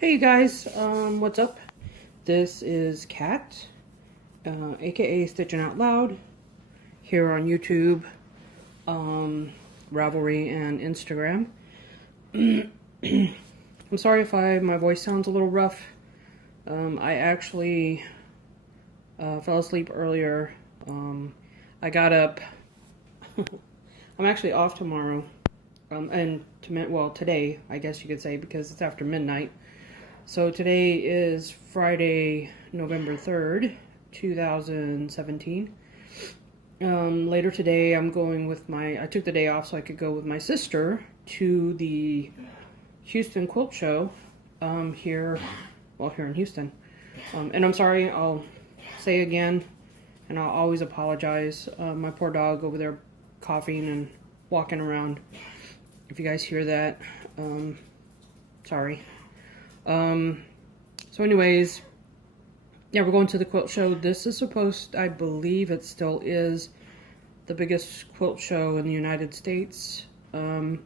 Hey you guys, what's up? This is Kat, aka Stitching Out Loud, here on YouTube, Ravelry, and Instagram. I'm sorry if my voice sounds a little rough. I actually fell asleep earlier. I got up. I'm actually off tomorrow, and today, I guess you could say, because it's after midnight. So today is Friday, November 3rd, 2017. Later today, I'm going with I took the day off so I could go with my sister to the Houston Quilt Show, here in Houston. And I'm sorry, I'll say again, and I'll always apologize. My poor dog over there coughing and walking around. If you guys hear that, sorry. So anyways, yeah, we're going to the quilt show. This is I believe it still is the biggest quilt show in the United States. It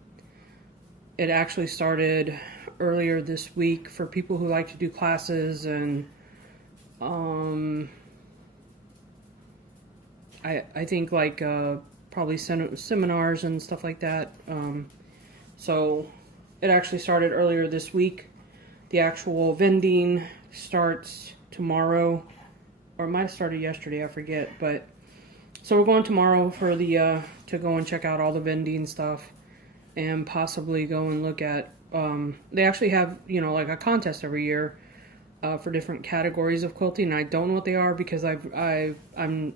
actually started earlier this week for people who like to do classes and, I think like, probably seminars and stuff like that. So it actually started earlier this week. The actual vending starts tomorrow, or it might have started yesterday, I forget. But so we're going tomorrow for the to go and check out all the vending stuff, and possibly go and look at. They actually have like a contest every year for different categories of quilting. I don't know what they are because I'm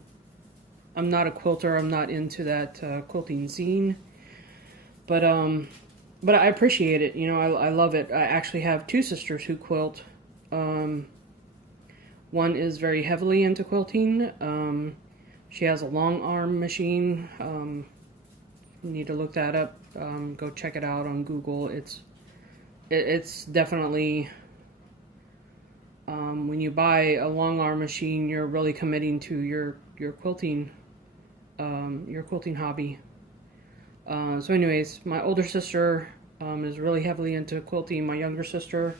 not a quilter. I'm not into that quilting scene, but I appreciate it. I love it. I actually have two sisters who quilt. One is very heavily into quilting. She has a long arm machine. You need to look that up. Go check it out on Google. It's definitely, when you buy a long arm machine, you're really committing to your quilting hobby. So anyways, my older sister is really heavily into quilting. My younger sister,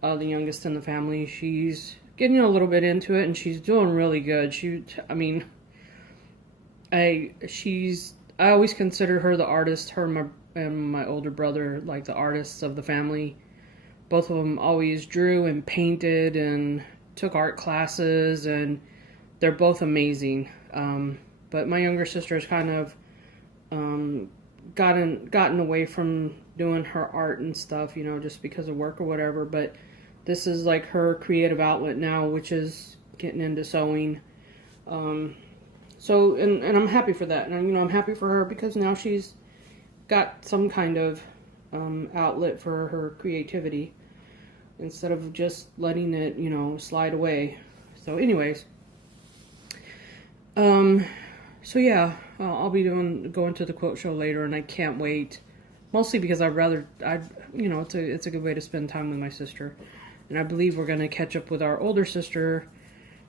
the youngest in the family, she's getting a little bit into it, and she's doing really good. I always consider her the artist. Her and my older brother, like the artists of the family. Both of them always drew and painted and took art classes, and they're both amazing. But my younger sister is kind of gotten away from doing her art and stuff, just because of work or whatever. But this is like her creative outlet now, which is getting into sewing. So I'm happy for that, and I'm happy for her because now she's got some kind of outlet for her creativity instead of just letting it slide away. So anyways, so yeah, I'll be going to the quilt show later, and I can't wait. Mostly because it's a good way to spend time with my sister, and I believe we're gonna catch up with our older sister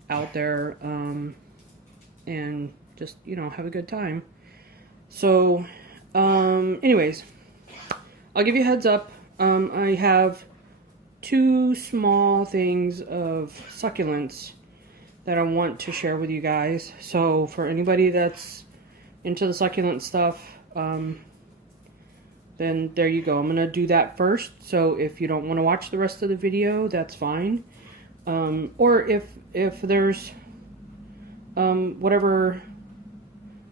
out there, and just have a good time. So, anyways, I'll give you a heads up. I have two small things of succulents that I want to share with you guys. So for anybody that's into the succulent stuff, then there you go. I'm gonna do that first. So if you don't want to watch the rest of the video, that's fine. Or if there's whatever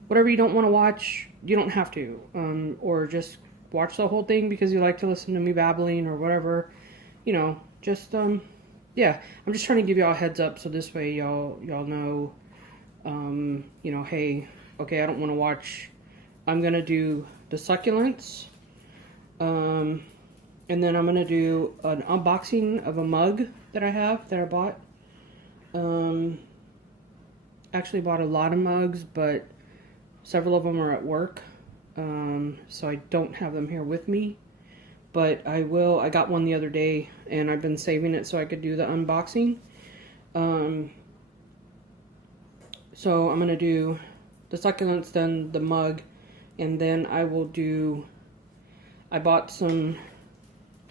you don't want to watch, you don't have to. Or just watch the whole thing because you like to listen to me babbling or whatever. Just yeah, I'm just trying to give y'all a heads up so this way y'all know, hey, okay, I don't want to watch. I'm gonna do the succulents, and then I'm gonna do an unboxing of a mug that I bought. Actually bought a lot of mugs, but several of them are at work, so I don't have them here with me. But I will. I got one the other day, and I've been saving it so I could do the unboxing. So I'm gonna do the succulents, then the mug, and then I will do. I bought some.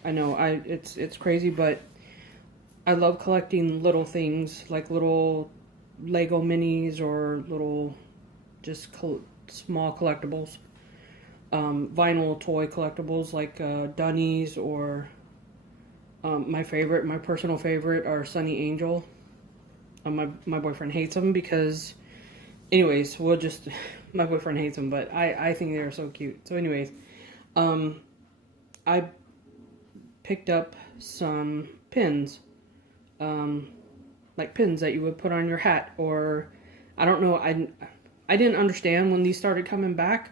I know it's crazy, but I love collecting little things, like little Lego minis or little just small collectibles. Vinyl toy collectibles like Dunnies or my personal favorite are Sunny Angel. My boyfriend hates them because, anyways, my boyfriend hates them, but I think they're so cute. So anyways, I picked up some pins, like pins that you would put on your hat, or I don't know, I didn't understand when these started coming back.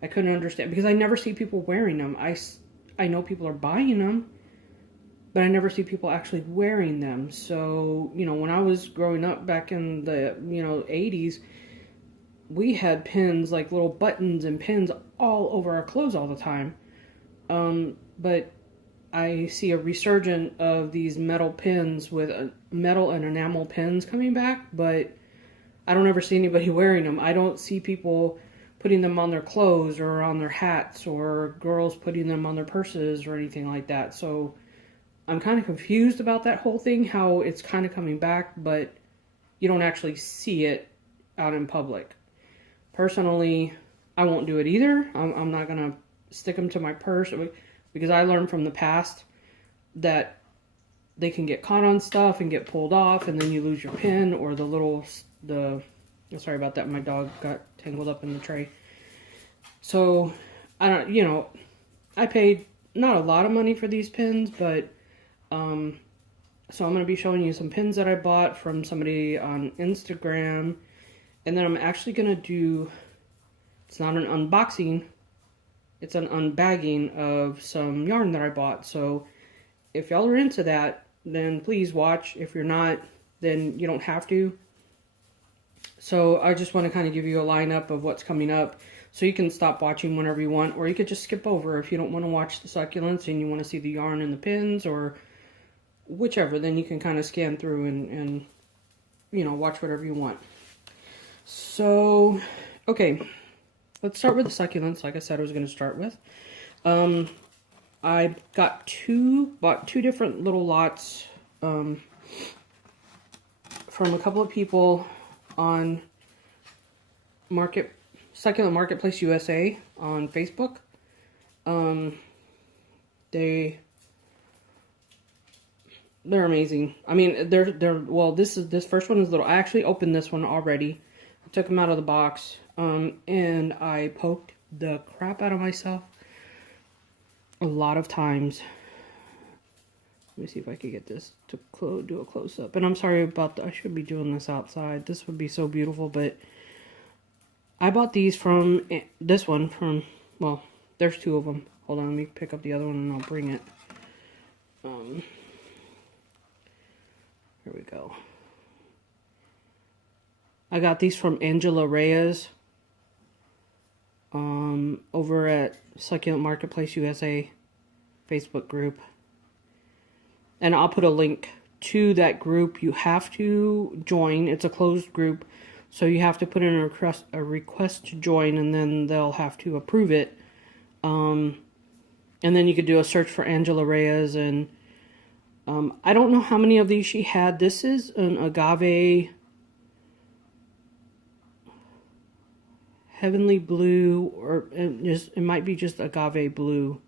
I couldn't understand because I never see people wearing them. I know people are buying them, but I never see people actually wearing them. So, you know, when I was growing up back in the, 80s, we had pins, like little buttons and pins all over our clothes all the time. But I see a resurgence of these metal pins with metal and enamel pins coming back, but I don't ever see anybody wearing them. I don't see people putting them on their clothes or on their hats, or girls putting them on their purses or anything like that. So I'm kind of confused about that whole thing, how it's kind of coming back, but you don't actually see it out in public. Personally, I won't do it either. I'm not going to stick them to my purse because I learned from the past that they can get caught on stuff and get pulled off, and then you lose your pin or sorry about that. My dog got tangled up in the tray. So, I paid not a lot of money for these pins, but, so I'm going to be showing you some pins that I bought from somebody on Instagram. And then I'm actually going to do, it's not an unboxing, it's an unbagging of some yarn that I bought. So if y'all are into that, then please watch. If you're not, then you don't have to. So I just want to kind of give you a lineup of what's coming up, so you can stop watching whenever you want, or you could just skip over if you don't want to watch the succulents and you want to see the yarn and the pins, or whichever. Then you can kind of scan through and watch whatever you want. So, okay, let's start with the succulents, like I said I was going to start with. I bought two different little lots from a couple of people on Succulent Marketplace USA on Facebook. They're amazing. I mean, well, this first one is little. I actually opened this one already. I took them out of the box, and I poked the crap out of myself a lot of times. Let me see if I could get this to do a close-up. And I'm sorry about that. I should be doing this outside. This would be so beautiful, but I bought these from this one from, well, there's two of them. Hold on, let me pick up the other one and I'll bring it. Here we go. I got these from Reyes over at Succulent Marketplace USA Facebook group. And I'll put a link to that group. You have to join. It's a closed group, so you have to put in a request to join, and then they'll have to approve it. And then you could do a search for Angela Reyes, and I don't know how many of these she had. This is an Agave Heavenly Blue, or it might be just Agave Blue,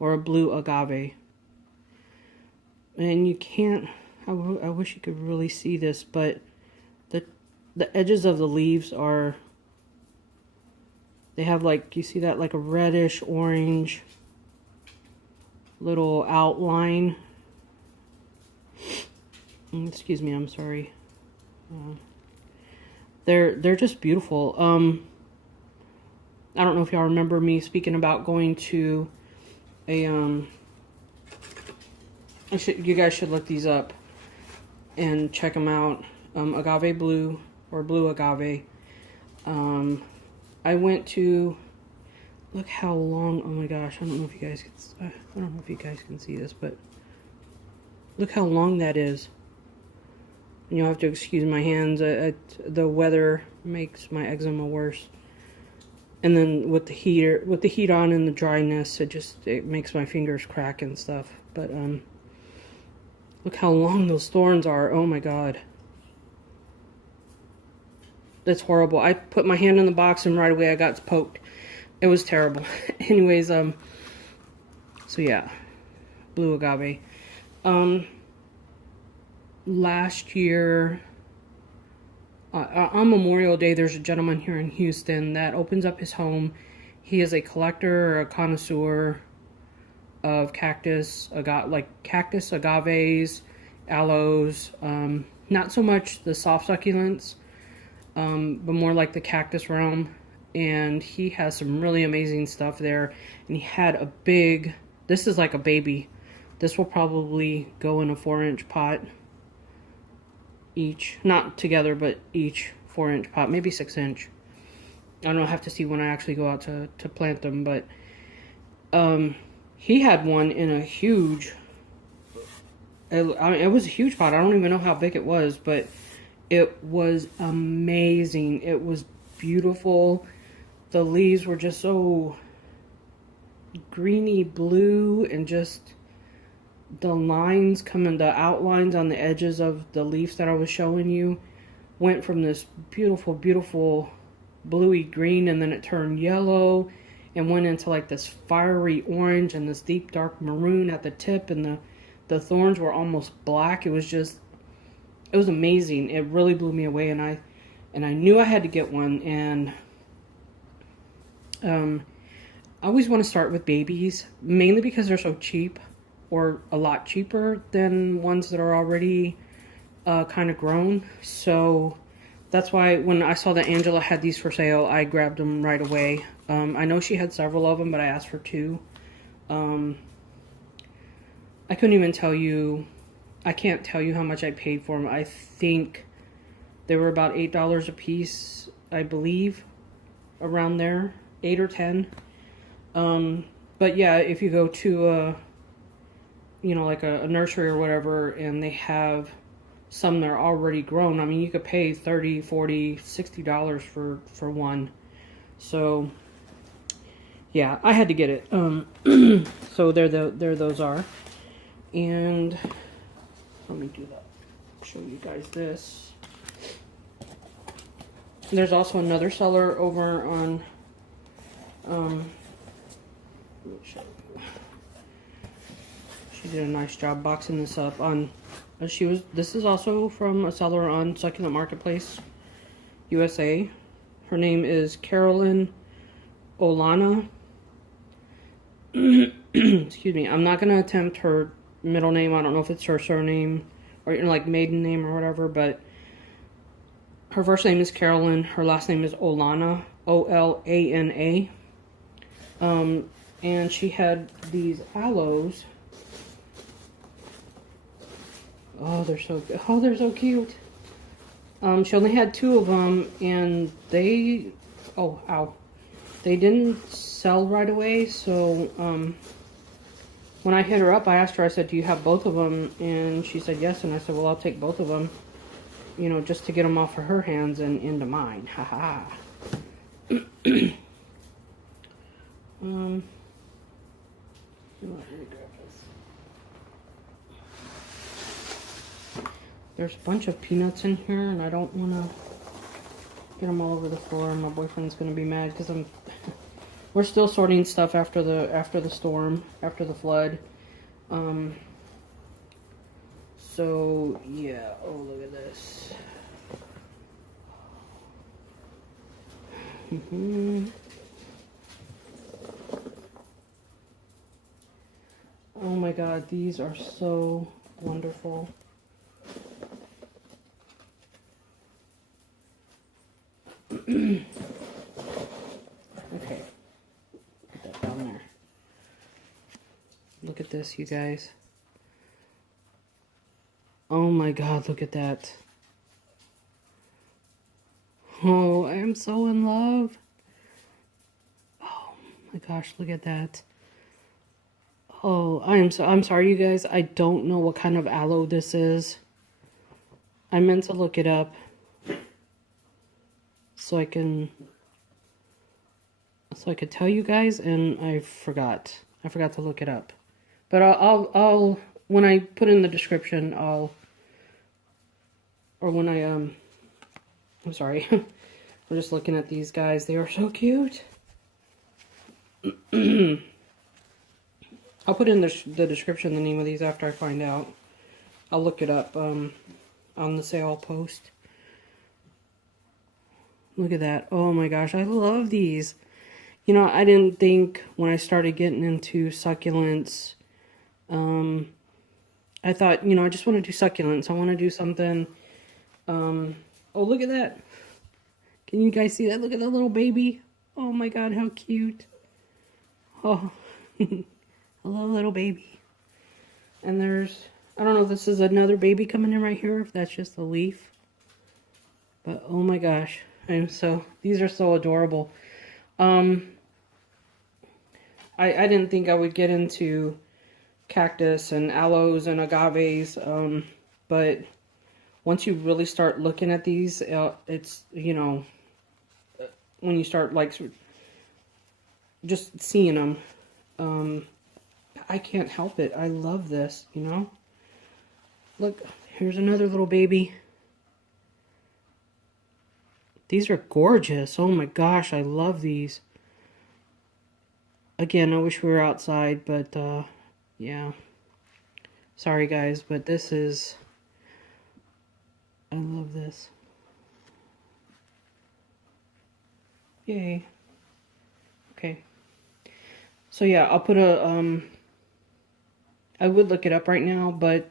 or a blue Agave. And you can't, I wish you could really see this, but the edges of the leaves are, they have like, you see that, like a reddish orange little outline. Excuse me, I'm sorry. They're just beautiful. I don't know if y'all remember me speaking about going to a, you guys should look these up and check them out. Agave Blue, or Blue Agave. I went to, look how long, oh my gosh, I don't know if you guys can see this, but look how long that is. And you'll have to excuse my hands. The weather makes my eczema worse. And then with the heat on and the dryness, it makes my fingers crack and stuff. But Look how long those thorns are. Oh my god. That's horrible. I put my hand in the box and right away I got poked. It was terrible. Anyways, so yeah. Blue agave. Last year, on Memorial Day, there's a gentleman here in Houston that opens up his home. He is a collector or a connoisseur of cactus, agaves, aloes, not so much the soft succulents, but more like the cactus realm. And he has some really amazing stuff there. And he had a big, this is like a baby. This will probably go in a 4-inch pot each. Not together, but each 4-inch pot, maybe 6-inch. I don't know, I have to see when I actually go out to plant them, but he had one in a huge, I mean, it was a huge pot. I don't even know how big it was, but it was amazing. It was beautiful. The leaves were just so greeny blue, and just the lines coming, the outlines on the edges of the leaves that I was showing you went from this beautiful, beautiful bluey green, and then it turned yellow and went into like this fiery orange and this deep dark maroon at the tip, and the thorns were almost black. It was amazing. It really blew me away, and I knew I had to get one. And I always want to start with babies, mainly because they're so cheap, or a lot cheaper than ones that are already kind of grown. So that's why when I saw that Angela had these for sale, I grabbed them right away. I know she had several of them, but I asked for 2. I couldn't even tell you, I can't tell you how much I paid for them. I think they were about $8 a piece, I believe, around there, 8 or 10. But yeah, if you go to like a nursery or whatever, and they have some that are already grown, I mean, you could pay $30, $40, $60 for one. So yeah, I had to get it. So there those are. And let me do that. Show you guys this. There's also another seller over on let me show you. She did a nice job boxing this up on. This is also from a seller on Succulent Marketplace USA. Her name is Carolyn, Olana. Excuse me. I'm not gonna attempt her middle name. I don't know if it's her surname or like maiden name or whatever, but her first name is Carolyn. Her last name is Olana, Olana. And she had these aloes. Oh, they're so good. Oh, they're so cute. She only had 2 of them, and they, oh, ow. They didn't sell right away, so, when I hit her up, I asked her, I said, do you have both of them? And she said yes, and I said, well, I'll take both of them, just to get them off of her hands and into mine. Ha ha. There's a bunch of peanuts in here, and I don't want to get them all over the floor. My boyfriend's going to be mad because we're still sorting stuff after the storm, after the flood. So yeah. Oh, look at this. Oh my God, these are so wonderful. Okay, put that down there. Look at this, you guys. Oh my God, look at that. Oh, I am so in love. Oh my gosh, look at that. Oh, I'm sorry, you guys. I don't know what kind of aloe this is. I meant to look it up so I could tell you guys, and I forgot. I forgot to look it up. But I'll when I put in the description, I'm sorry. I'm just looking at these guys. They are so cute. I'll put in the description the name of these after I find out. I'll look it up on the sale post. Look at that. Oh my gosh, I love these. You know, I didn't think when I started getting into succulents, I thought, you know, I just want to do succulents. I want to do something. Oh, look at that. Can you guys see that? Look at that little baby. Oh my god, how cute. Oh, hello, little baby. And there's, I don't know if this is another baby coming in right here, if that's just a leaf. But oh my gosh, these are so adorable. I didn't think I would get into cactus and aloes and agaves, but once you really start looking at these, it's, you know, when you start like just seeing them, I can't help it. I love this, you know. Look, here's another little baby. These are gorgeous. Oh my gosh, I love these. Again, I wish we were outside, but yeah. Sorry guys, but this is, I love this. Yay. Okay. So yeah, I'll put a, I would look it up right now, but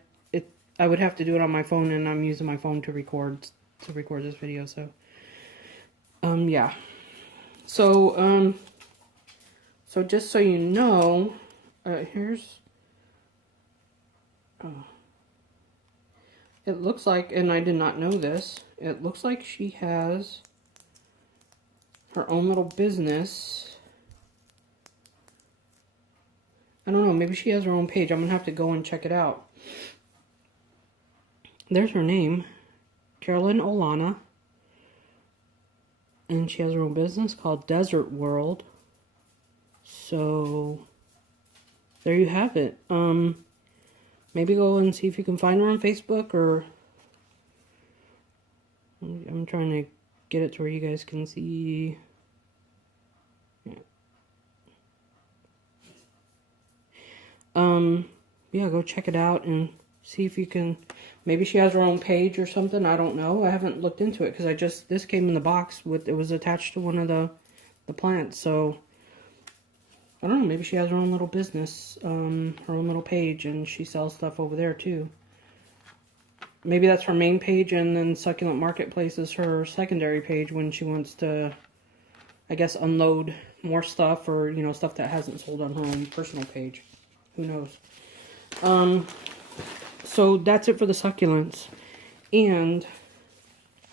I would have to do it on my phone, and I'm using my phone to record this video, so. Yeah. So, so just so you know, here's, it looks like, and I did not know this, it looks like she has her own little business. I don't know, maybe she has her own page. I'm gonna have to go and check it out. There's her name, Carolyn Olana. And she has her own business called Desert World. So, there you have it. Maybe go and see if you can find her on Facebook, or I'm trying to get it to where you guys can see. Yeah, go check it out and see if you can, maybe she has her own page or something. I don't know. I haven't looked into it because this came in the box with, it was attached to one of the plants. So, I don't know, maybe she has her own little business, her own little page, and she sells stuff over there too. Maybe that's her main page, and then Succulent Marketplace is her secondary page when she wants to, I guess, unload more stuff, or, you know, stuff that hasn't sold on her own personal page. Who knows? So that's it for the succulents. And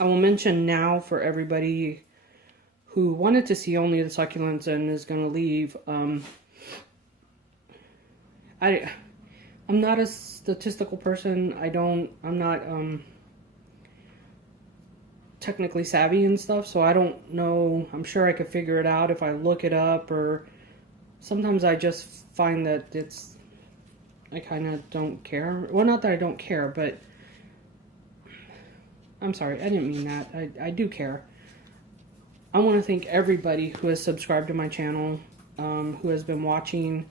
I will mention now for everybody who wanted to see only the succulents and is going to leave, I'm not a statistical person. I'm not technically savvy and stuff, so I don't know. I'm sure I could figure it out if I look it up, or sometimes I just find that I kind of don't care. Well, not that I don't care, but I'm sorry, I didn't mean that. I do care. I want to thank everybody who has subscribed to my channel, who has been watching.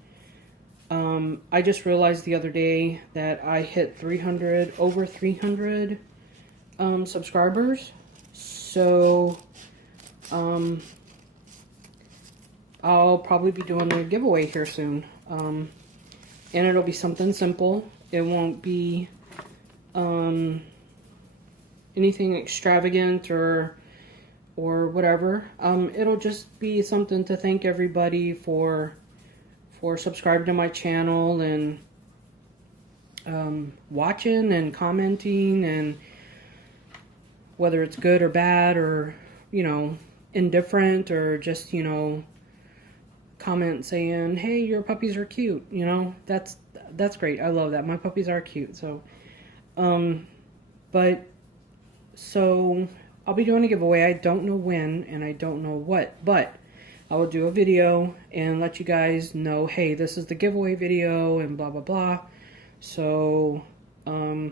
I just realized the other day that I hit over 300 subscribers. So, I'll probably be doing a giveaway here soon. And it'll be something simple. It won't be anything extravagant or whatever. It'll just be something to thank everybody for subscribing to my channel and watching and commenting, and whether it's good or bad, or, you know, indifferent, or just, you know, comment saying, hey, your puppies are cute, you know, that's great. I love that. My puppies are cute. So, so I'll be doing a giveaway. I don't know when, and I don't know what, but I will do a video and let you guys know, hey, this is the giveaway video, and blah, blah, blah. So, so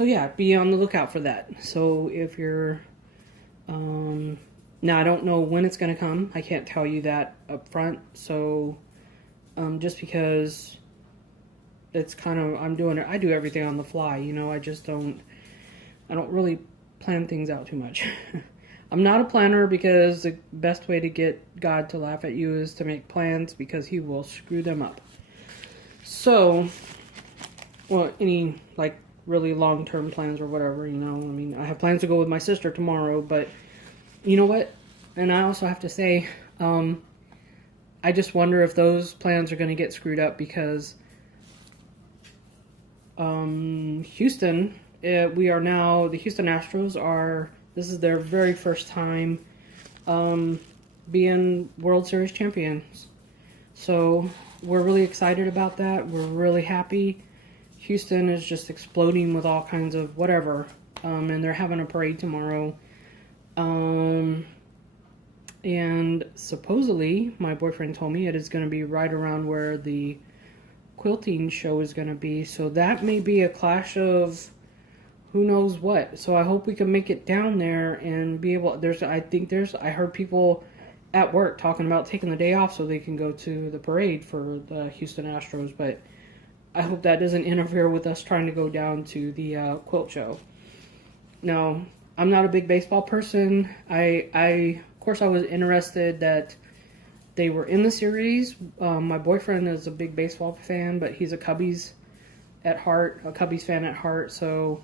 yeah, be on the lookout for that. So if you're, now I don't know when it's going to come. I can't tell you that up front. So, just because it's kind of, I do everything on the fly, you know, I don't really plan things out too much. I'm not a planner because the best way to get God to laugh at you is to make plans, because he will screw them up. So, well, any like really long-term plans or whatever, you know, I mean, I have plans to go with my sister tomorrow, but you know what? And I also have to say, I just wonder if those plans are going to get screwed up, because Houston, the Houston Astros this is their very first time being World Series champions. So we're really excited about that. We're really happy. Houston is just exploding with all kinds of whatever. And they're having a parade tomorrow. And supposedly, my boyfriend told me it is going to be right around where the quilting show is going to be. So that may be a clash of who knows what. So I hope we can make it down there and be able, I heard people at work talking about taking the day off so they can go to the parade for the Houston Astros, but I hope that doesn't interfere with us trying to go down to the quilt show. Now, I'm not a big baseball person. Of course, I was interested that they were in the series. My boyfriend is a big baseball fan, but he's a Cubbies fan at heart, so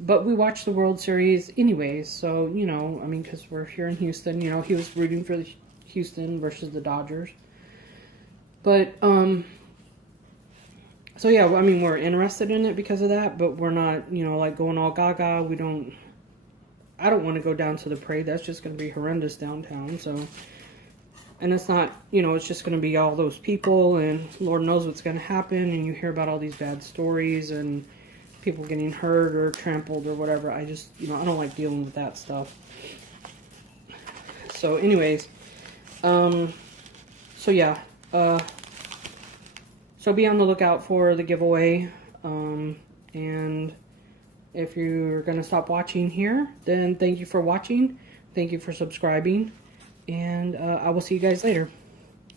but we watched the World Series anyways, so, you know, I mean, because we're here in Houston, you know, he was rooting for the Houston versus the Dodgers. But, so yeah, I mean, we're interested in it because of that, but we're not, you know, like going all gaga. I don't want to go down to the parade. That's just going to be horrendous downtown, so, and it's not, you know, it's just going to be all those people, and Lord knows what's going to happen, and you hear about all these bad stories, and people getting hurt or trampled or whatever. I just, you know, I don't like dealing with that stuff. So anyways, so yeah, so be on the lookout for the giveaway, and if you're going to stop watching here, then thank you for watching, thank you for subscribing, and I will see you guys later.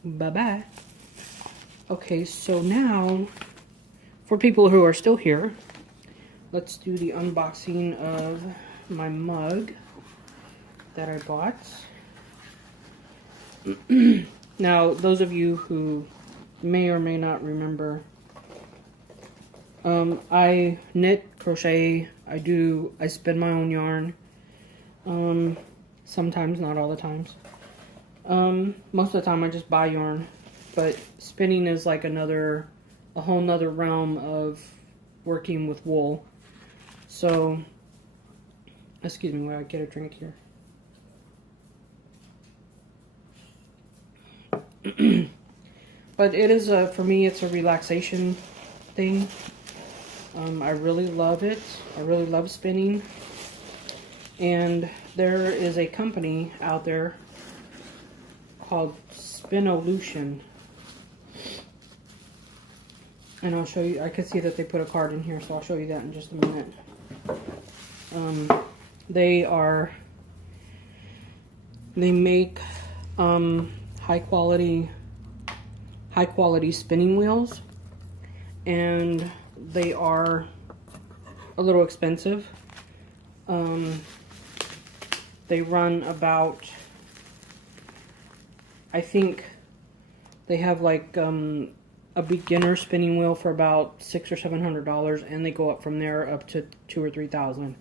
Bye-bye. Okay, so now, for people who are still here, let's do the unboxing of my mug that I bought. Now, those of you who may or may not remember, I knit, crochet, I spin my own yarn. Sometimes, not all the times. Most of the time I just buy yarn, but spinning is like a whole nother realm of working with wool. So, excuse me while I get a drink here. But it is for me, it's a relaxation thing. I really love it. I really love spinning. And there is a company out there called Spinolution. And I'll show you, I can see that they put a card in here, so I'll show you that in just a minute. They make high quality spinning wheels, and they are a little expensive. They run about, I think they have like a beginner spinning wheel for about $600 or $700, and they go up from there up to $2,000 or $3,000.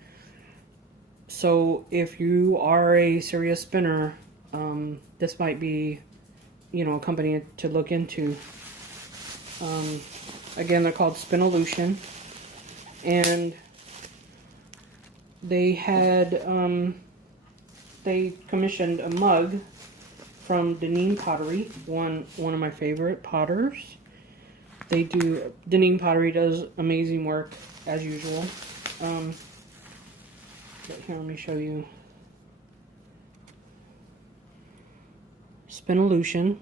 So if you are a serious spinner, this might be, you know, a company to look into. Again, they're called Spinolution, and they had they commissioned a mug from Deneen Pottery, one of my favorite potters. Deneen Pottery does amazing work as usual. But here, let me show you. Spinolution.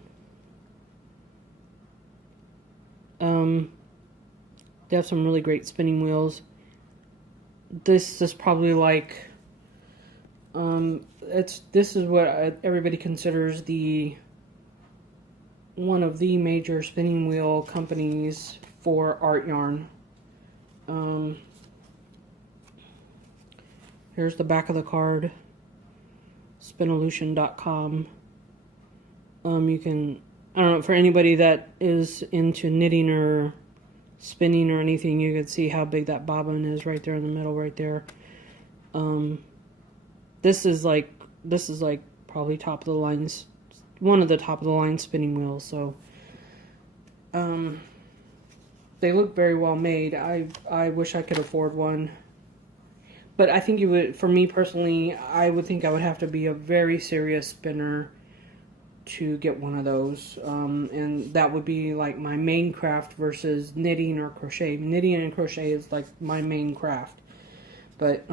They have some really great spinning wheels. This is probably like, this is what everybody considers one of the major spinning wheel companies for art yarn. Here's the back of the card. Spinolution.com. You can, I don't know, for anybody that is into knitting or spinning or anything, you can see how big that bobbin is right there in the middle, right there. This is like probably top of the lines, one of the top of the line spinning wheels. So they look very well made. I wish I could afford one, but I think you would, for me personally, I would think I would have to be a very serious spinner to get one of those, and that would be like my main craft versus knitting or crochet. Knitting and crochet is like my main craft. But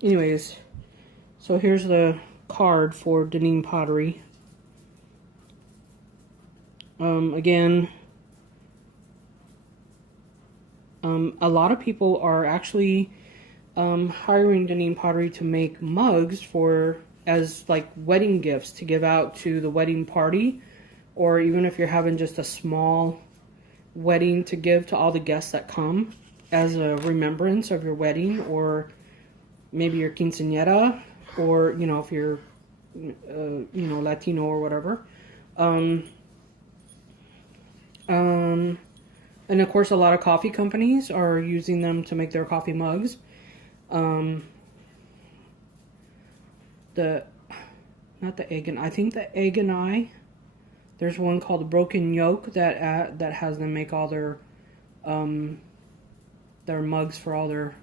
anyways, so here's the card for Deneen Pottery. Again, a lot of people are actually hiring Deneen Pottery to make mugs as like wedding gifts to give out to the wedding party, or even if you're having just a small wedding to give to all the guests that come as a remembrance of your wedding, or maybe your quinceañera, or you know, if you're you know, Latino or whatever. And of course a lot of coffee companies are using them to make their coffee mugs. Not the egg and I think the egg and I. There's one called the Broken Yolk that has them make all their mugs for all their.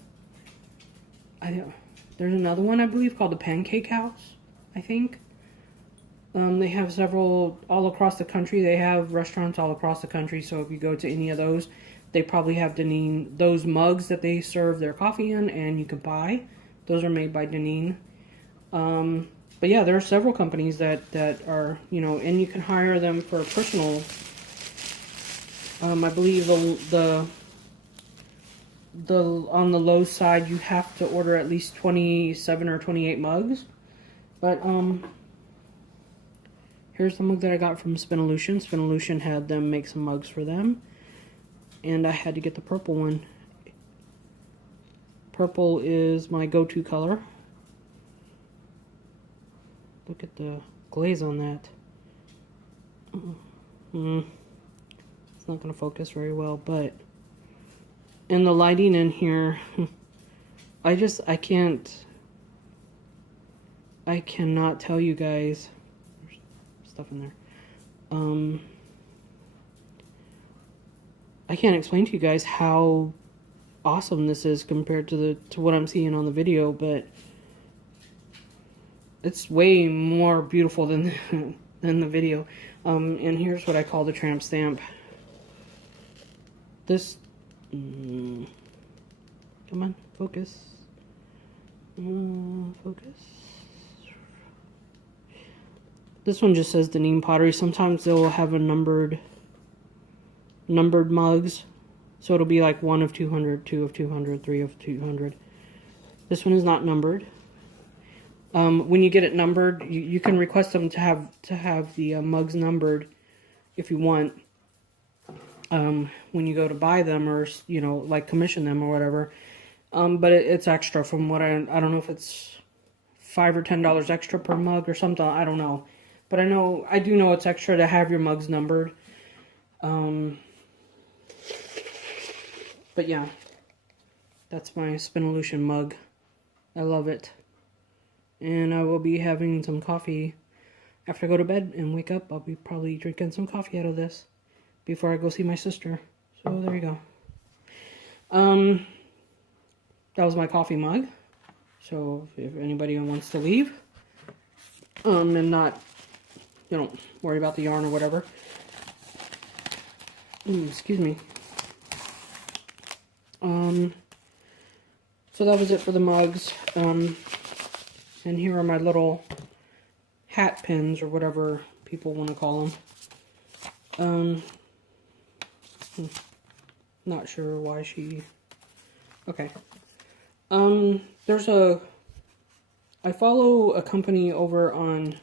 There's another one I believe called the Pancake House. I think. They have several all across the country. They have restaurants all across the country. So if you go to any of those, they probably have Deneen, those mugs that they serve their coffee in, and you can buy. Those are made by Deneen. But yeah, there are several companies that are, you know, and you can hire them for personal. I believe the on the low side you have to order at least 27 or 28 mugs. But here's the mug that I got from Spinolution. Spinolution had them make some mugs for them, and I had to get the purple one. Purple is my go-to color. Look at the glaze on that. It's not going to focus very well, but in the lighting in here, I cannot tell you guys. There's stuff in there. I can't explain to you guys how awesome this is compared to what I'm seeing on the video, but it's way more beautiful than the video. And here's what I call the tramp stamp. This, come on, focus. Focus. This one just says Deneen Pottery. Sometimes they'll have a numbered mugs. So it'll be like 1 of 200, 2 of 200, 3 of 200. This one is not numbered. When you get it numbered, you can request them to have the mugs numbered if you want. When you go to buy them, or you know, like commission them or whatever. But it's extra from what I don't know if it's $5 or $10 extra per mug or something. I don't know, but I do know it's extra to have your mugs numbered. But yeah, that's my Spinolution mug. I love it. And I will be having some coffee after I go to bed and wake up. I'll be probably drinking some coffee out of this before I go see my sister. So there you go. That was my coffee mug. So if anybody wants to leave, and not, you know, worry about the yarn or whatever. Excuse me. So that was it for the mugs. And here are my little hat pins, or whatever people want to call them. Not sure why she... Okay. I follow a company over on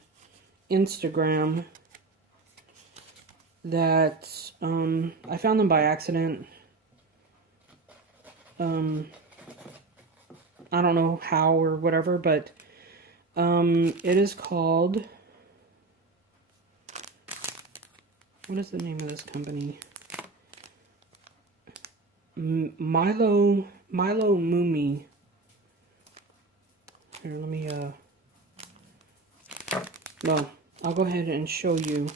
Instagram that, I found them by accident. I don't know how or whatever, but, it is called... What is the name of this company? Milo Mumi. Here, let me, well, I'll go ahead and show you.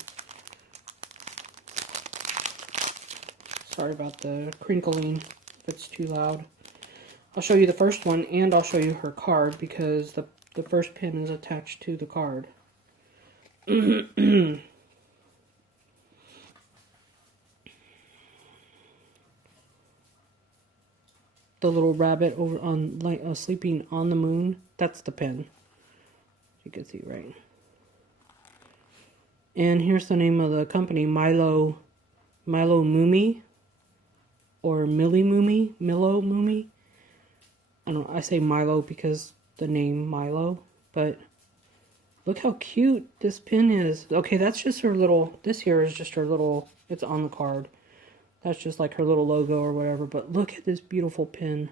Sorry about the crinkling, if it's too loud. I'll show you the first one, and I'll show you her card, because the first pin is attached to the card. The little rabbit over on, like, sleeping on the moon, that's the pin. You can see, right? And here's the name of the company, Milo Mumi, or Millie Mumi, Milo Mumi. I don't know, I say Milo because the name Milo, but look how cute this pin is. Okay, that's just her little, this here is just her little, it's on the card. That's just like her little logo or whatever, but look at this beautiful pin.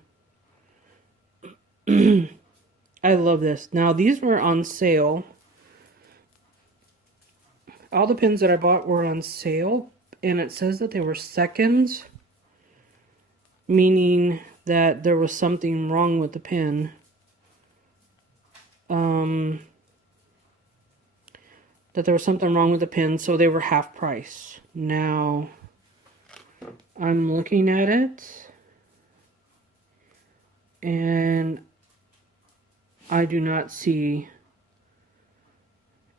I love this. Now, these were on sale. All the pins that I bought were on sale, and it says that they were seconds, meaning that there was something wrong with the pin. That there was something wrong with the pin, so they were half price. Now, I'm looking at it, and I do not see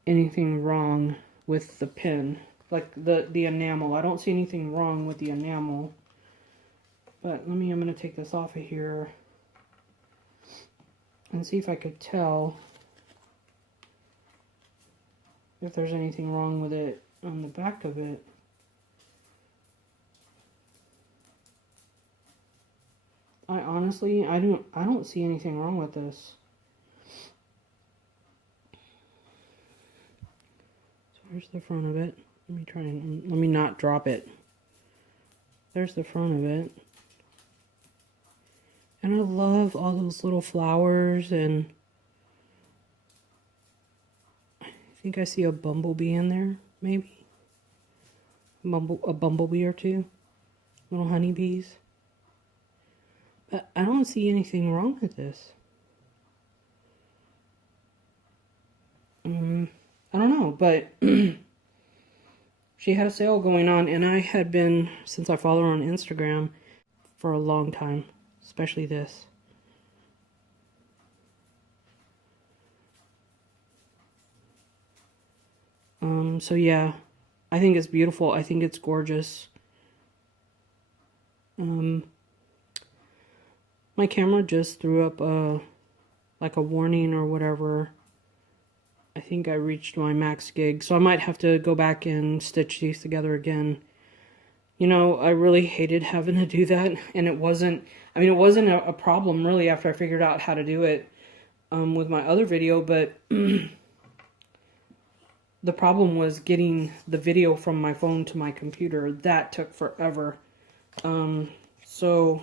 anything wrong with the pin. Like the enamel. I don't see anything wrong with the enamel. But I'm going to take this off of here and see if I could tell if there's anything wrong with it on the back of it. I honestly, I don't see anything wrong with this. So here's the front of it. Let me not drop it. There's the front of it. And I love all those little flowers, and I think I see a bumblebee in there, maybe. A bumblebee or two. Little honeybees. But I don't see anything wrong with this. I don't know, but she had a sale going on, and I had been, since I follow her on Instagram, for a long time, especially this. So yeah, I think it's beautiful. I think it's gorgeous. My camera just threw up like a warning or whatever. I think I reached my max gig, so I might have to go back and stitch these together again. You know, I really hated having to do that, and it wasn't a problem really after I figured out how to do it with my other video, but the problem was getting the video from my phone to my computer. That took forever. So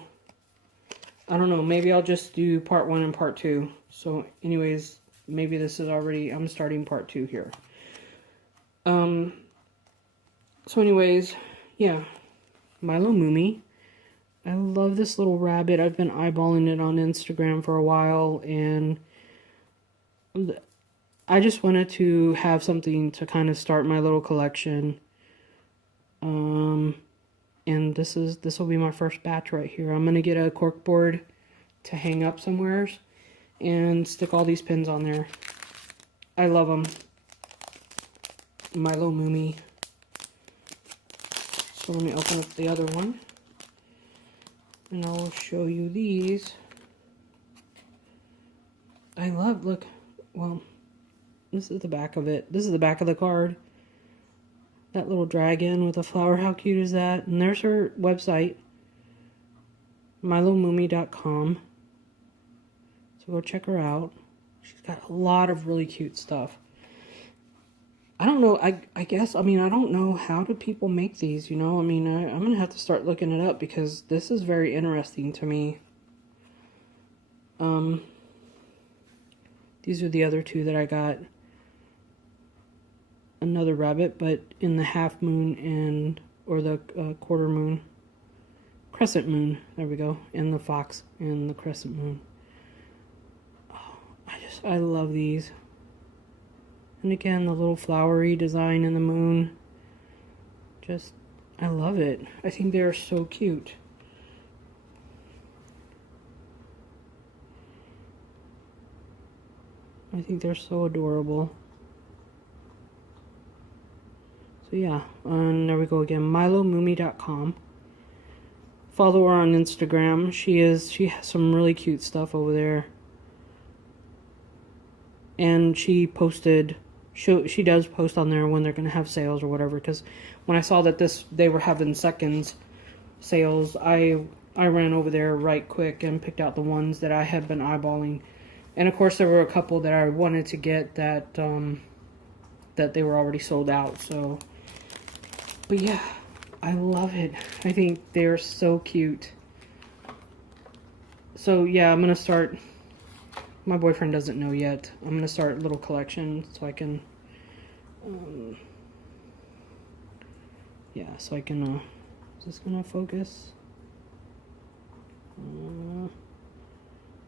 I don't know, maybe I'll just do part 1 and part 2. So anyways, maybe this is already, I'm starting part 2 here. So anyways, yeah, Milo Mumi. I love this little rabbit. I've been eyeballing it on Instagram for a while, and I just wanted to have something to kind of start my little collection. And this will be my first batch right here. I'm going to get a cork board to hang up somewhere and stick all these pins on there. I love them. Milo Mumi. So let me open up the other one, and I'll show you these. I love, look, well, this is the back of it. This is the back of the card. That little dragon with a flower, how cute is that? And there's her website, milomumi.com. So go check her out. She's got a lot of really cute stuff. I don't know, I guess, I mean, I don't know how do people make these, you know? I mean, I'm going to have to start looking it up because this is very interesting to me. These are the other two that I got. Another rabbit, but in the half moon or the quarter moon. Crescent moon, there we go. And the fox and the crescent moon. Oh, I love these. And again, the little flowery design in the moon. Just, I love it. I think they're so cute. I think they're so adorable. So yeah, and there we go again, milomumi.com. Follow her on Instagram. She has some really cute stuff over there. And she posted, she does post on there when they're going to have sales or whatever, because when I saw that they were having seconds sales, I ran over there right quick and picked out the ones that I had been eyeballing. And of course there were a couple that I wanted to get that that they were already sold out, so. But yeah, I love it. I think they're so cute. So yeah, I'm going to start, my boyfriend doesn't know yet. I'm going to start a little collection so I can, yeah, so I can, is this going to focus?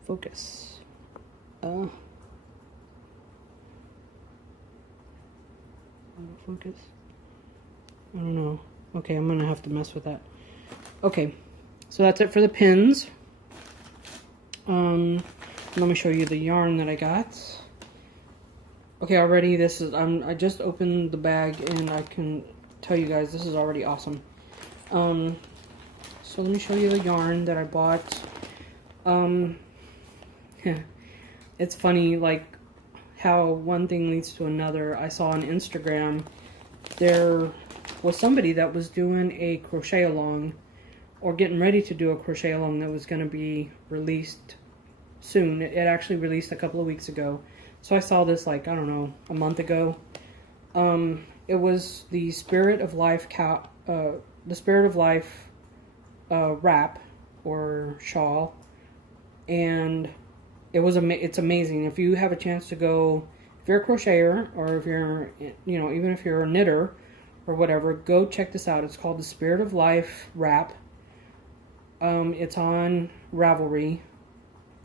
Focus. Focus. I don't know. Okay, I'm gonna have to mess with that. Okay, so that's it for the pins. Let me show you the yarn that I got. Okay, already this is, I just opened the bag and I can tell you guys this is already awesome. So let me show you the yarn that I bought. It's funny, like, how one thing leads to another. I saw on Instagram, there was somebody that was doing a crochet along, or getting ready to do a crochet along that was going to be released soon. It actually released a couple of weeks ago. So I saw this, like, I don't know, a month ago. It was the Spirit of Life wrap or shawl, and it's amazing. If you have a chance to go, if you're a crocheter, or if you're, you know, even if you're a knitter or whatever, go check this out. It's called the Spirit of Life wrap. It's on Ravelry,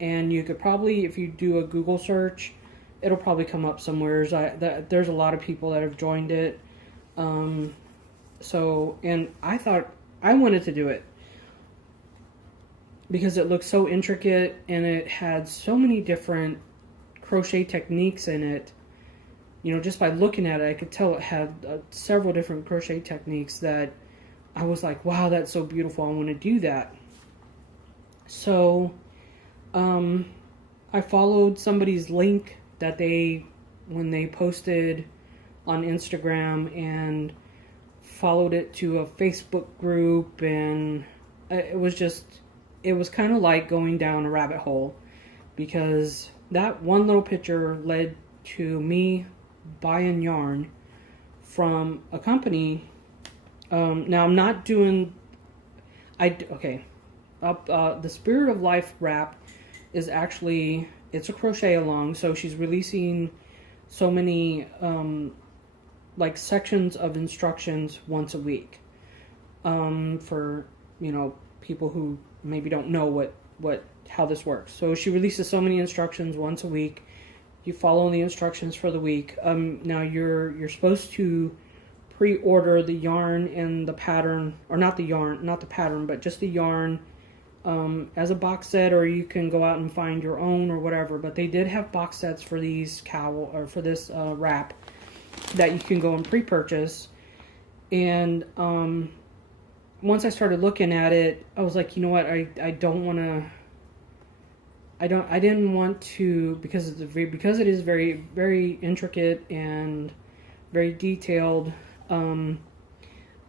and you could probably, if you do a Google search, it'll probably come up somewhere. There's a lot of people that have joined it. So, and I thought I wanted to do it because it looked so intricate and it had so many different crochet techniques in it. You know, just by looking at it, I could tell it had several different crochet techniques that I was like, wow, that's so beautiful. I want to do that. So, I followed somebody's link that when they posted on Instagram, and followed it to a Facebook group, and it was kind of like going down a rabbit hole, because that one little picture led to me buying yarn from a company. Now I'm not doing, the Spirit of Life wrap is actually, it's a crochet along, so she's releasing so many like sections of instructions once a week, for, you know, people who maybe don't know how this works. So she releases so many instructions once a week. You follow the instructions for the week. Now you're supposed to pre-order the yarn and the pattern, or not the pattern, but just the yarn as a box set, or you can go out and find your own or whatever. But they did have box sets for these for this wrap that you can go and pre-purchase. And once I started looking at it, I was like, you know what, I didn't want to, because it is very, very intricate and very detailed.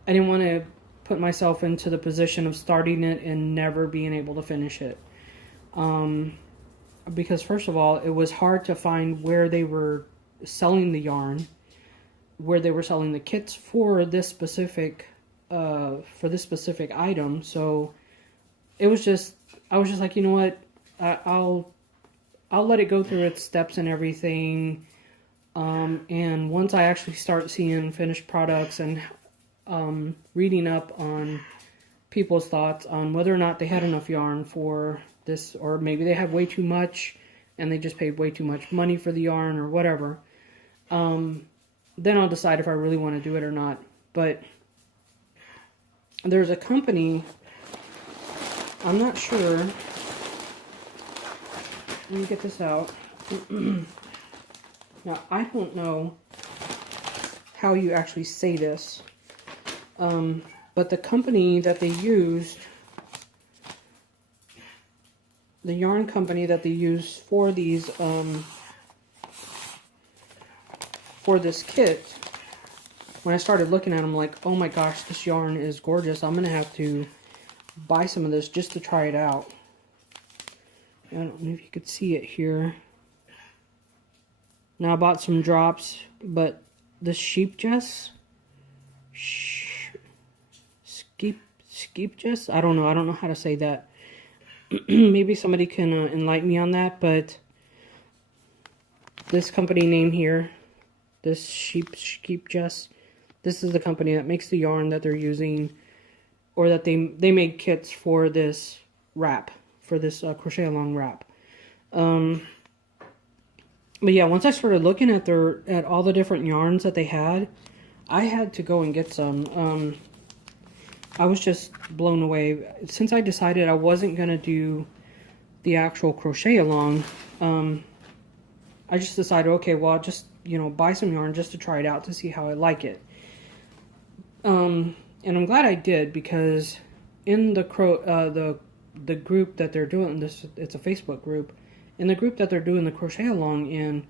I didn't want to put myself into the position of starting it and never being able to finish it. Because first of all, it was hard to find where they were selling the yarn, where they were selling the kits for this specific item. So it was just, I was just like, you know what, I'll let it go through its steps and everything. And once I actually start seeing finished products and reading up on people's thoughts on whether or not they had enough yarn for this, or maybe they have way too much and they just paid way too much money for the yarn or whatever, then I'll decide if I really want to do it or not. But there's a company, I'm not sure, let me get this out. Now, I don't know how you actually say this, but the company that they used, the yarn company that they use for these, for this kit, when I started looking at them, like, oh my gosh, this yarn is gorgeous. I'm going to have to buy some of this just to try it out. I don't know if you could see it here. Now I bought some drops, but the sheep jess, I don't know how to say that. Maybe somebody can enlighten me on that, but this company name here, this sheep jess, this is the company that makes the yarn that they're using, or that they made kits for this wrap, for this crochet along wrap. But yeah, once I started looking at all the different yarns that they had, I had to go and get some. I was just blown away. Since I decided I wasn't going to do the actual crochet along, I just decided, okay, well, I'll just, buy some yarn just to try it out to see how I like it. And I'm glad I did, because in the group that they're doing this, it's a Facebook group. In the group that they're doing the crochet along in,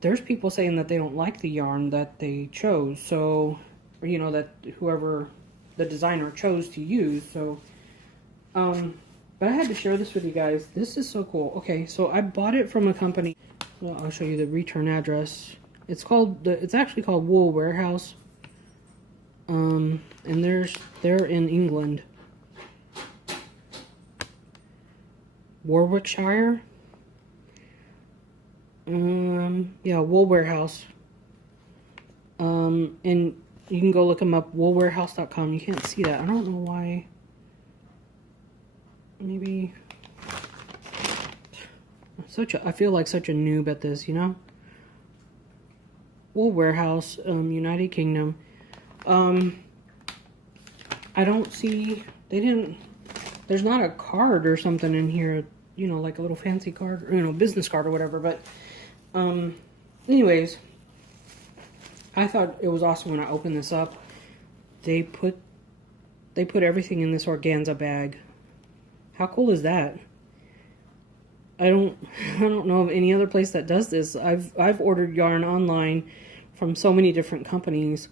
there's people saying that they don't like the yarn that they chose. So, that whoever the designer chose to use. So, but I had to share this with you guys. This is so cool. Okay, so I bought it from a company. Well, I'll show you the return address. It's actually called Wool Warehouse. And they're in England. Warwickshire. Yeah, Wool Warehouse. And you can go look them up, woolwarehouse.com. You can't see that. I don't know why. Maybe I feel like such a noob at this, Wool Warehouse, United Kingdom. I don't see, there's not a card or something in here, like a little fancy card, or, business card or whatever, but, anyways, I thought it was awesome when I opened this up. They put everything in this organza bag. How cool is that? I don't know of any other place that does this. I've ordered yarn online from so many different companies.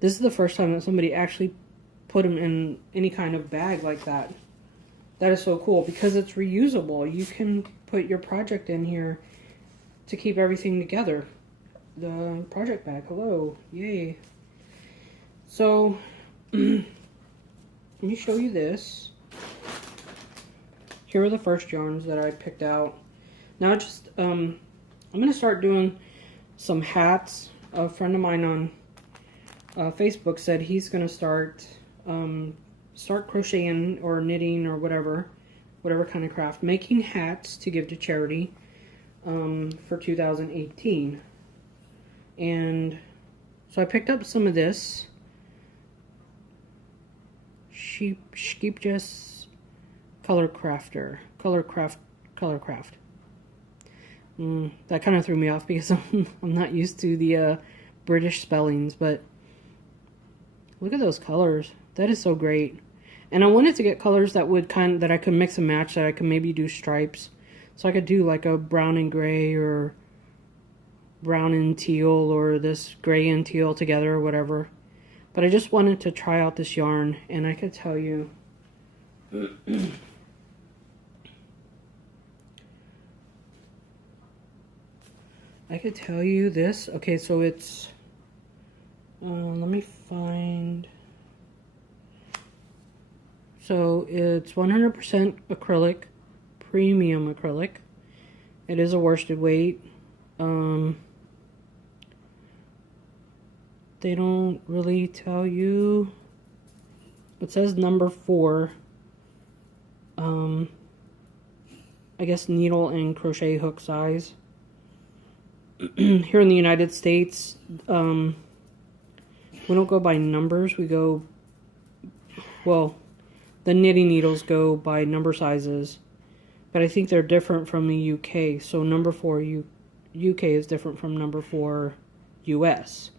This is the first time that somebody actually put them in any kind of bag like that. That is so cool, because it's reusable. You can put your project in here to keep everything together. The project bag, hello, yay. So, let me show you this. Here are the first yarns that I picked out. Now I'm going to start doing some hats. A friend of mine on Facebook said he's going to start crocheting or knitting or whatever kind of craft, making hats to give to charity for 2018. And so I picked up some of this sheep jess color craft. That kind of threw me off because I'm not used to the British spellings, but look at those colors. That is so great. And I wanted to get colors that that I could mix and match, that I could maybe do stripes. So I could do like a brown and gray, or brown and teal, or this gray and teal together, or whatever. But I just wanted to try out this yarn, and I could tell you this. Okay, so it's let me find. So it's 100% acrylic, premium acrylic. It is a worsted weight. They don't really tell you. It says number 4. I guess needle and crochet hook size. Here in the United States, we don't go by numbers. We go, well, the knitting needles go by number sizes. But I think they're different from the UK. So number 4 UK is different from number 4 US.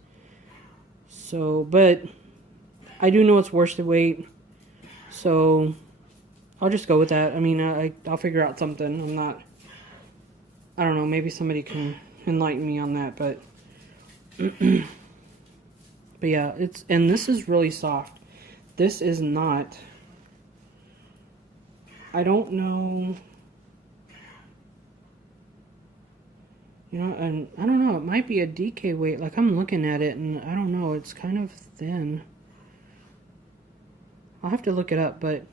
So, but I do know it's worsted weight. So I'll just go with that. I mean, I'll figure out something. I don't know, maybe somebody can enlighten me on that, but but yeah, and this is really soft. This is not, I don't know, you know, and I don't know, it might be a DK weight. Like, I'm looking at it and I don't know, it's kind of thin. I'll have to look it up, and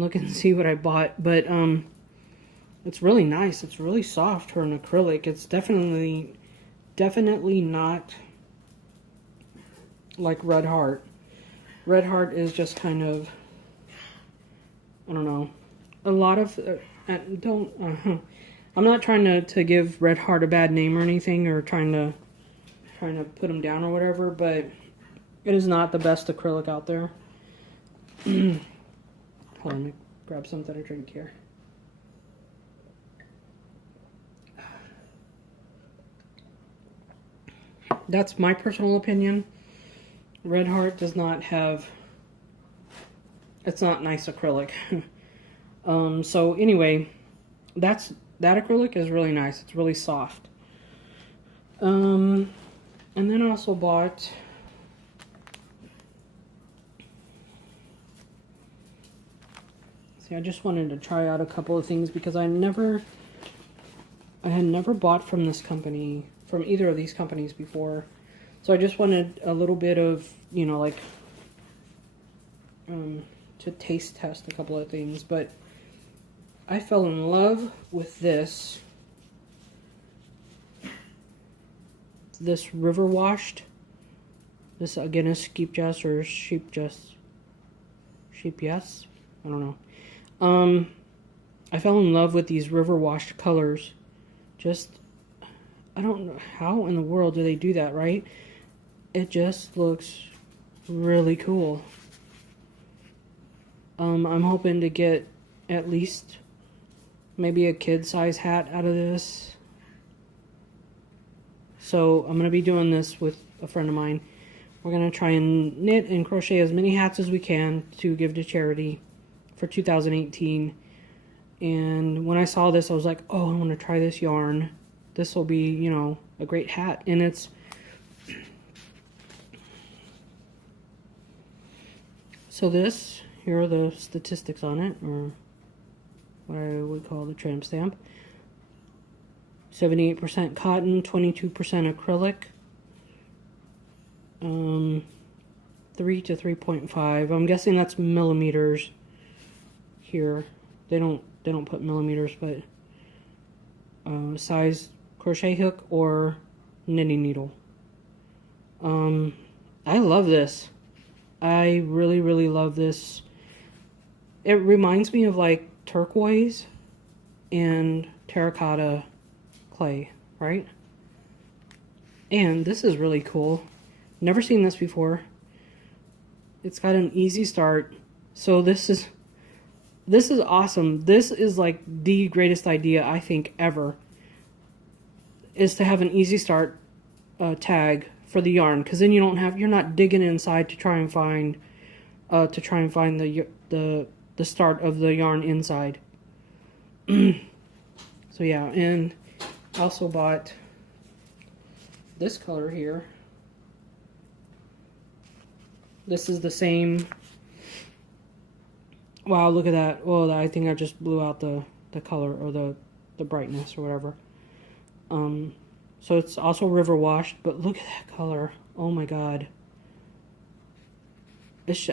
look and see what I bought, but it's really nice. It's really soft for an acrylic. It's definitely not like Red Heart. Red Heart is just kind of, I don't know, a lot of, I'm not trying to give Red Heart a bad name or anything, or trying to put them down or whatever, but it is not the best acrylic out there. Hold on, let me grab something to drink here. That's my personal opinion. Red Heart does not have, it's not nice acrylic. So anyway, that acrylic is really nice. It's really soft. And then I also bought, see, I just wanted to try out a couple of things because I had never bought from this company, from either of these companies before. So I just wanted a little bit of, you know, like, to taste test a couple of things. But I fell in love with this river washed. This again is Sheep Jess or Sheep Jess. Sheep Yes? I don't know. I fell in love with these river washed colors. Just, I don't know how in the world do they do that, right? It just looks really cool. I'm hoping to get at least maybe a kid size hat out of this. So I'm going to be doing this with a friend of mine. We're going to try and knit and crochet as many hats as we can to give to charity for 2018. And when I saw this, I was like, oh, I want to try this yarn. This will be, you know, a great hat. And it's, so this, here are the statistics on it, or what I would call the tramp stamp. 78% cotton, 22% acrylic, 3 to 3.5. I'm guessing that's millimeters here. They don't put millimeters, but size crochet hook or knitting needle. I love this. I really, really love this. It reminds me of like turquoise and terracotta clay, right? And this is really cool. Never seen this before. It's got an easy start. So this is awesome. This is like the greatest idea I think ever, is to have an easy start tag for the yarn, because then you're not digging inside to try and find the start of the yarn inside. So yeah, and I also bought this color here. This is the same. Wow, look at that. Oh, I think I just blew out the color or the brightness or whatever. So it's also river washed, but look at that color. Oh my god.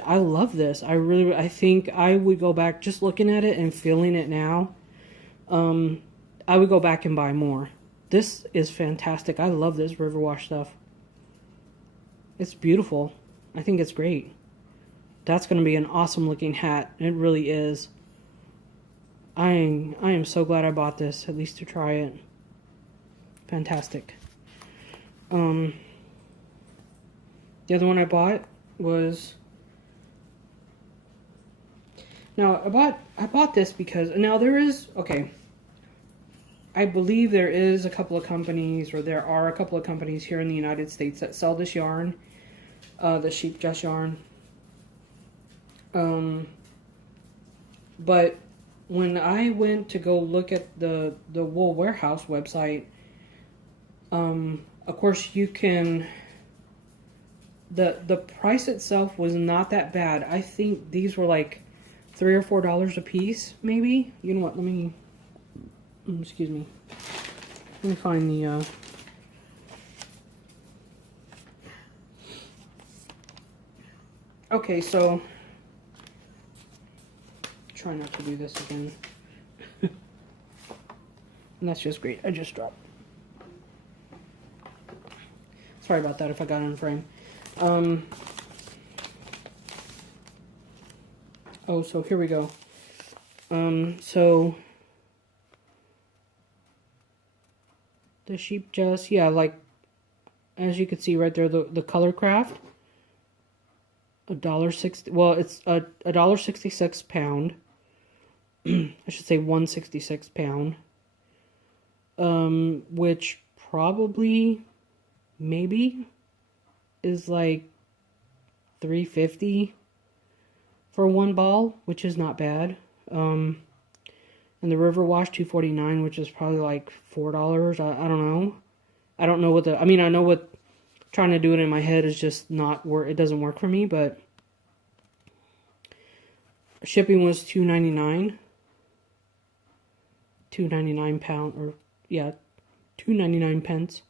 I love this. I think I would go back, just looking at it and feeling it now. I would go back and buy more. This is fantastic. I love this river wash stuff. It's beautiful. I think it's great. That's going to be an awesome looking hat. It really is. I am so glad I bought this, at least to try it. Fantastic. The other one I bought was... Now, I bought this because... Now, there is... Okay. I believe there is a couple of companies, or there are a couple of companies here in the United States that sell this yarn. The sheep dress yarn. But when I went to go look at the Wool Warehouse website, of course you can, the price itself was not that bad. I think these were like $3 or $4 a piece, maybe. You know what, let me, excuse me. Let me find the, okay, so, try not to do this again. And that's just great. I just dropped. Sorry about that if I got in frame. Oh, so here we go. So the sheep dress, yeah, like as you can see right there, the color craft, $1.60. Well, it's $1.66 pound. I should say 166 pound. Which probably maybe is like $3.50 for one ball, which is not bad. And the river wash $2.49, which is probably like $4. I don't know. I don't know what I mean, I know what trying to do it in my head is just not work. It doesn't work for me, but shipping was $2.99. 2.99 pound, or yeah, 2.99 pence,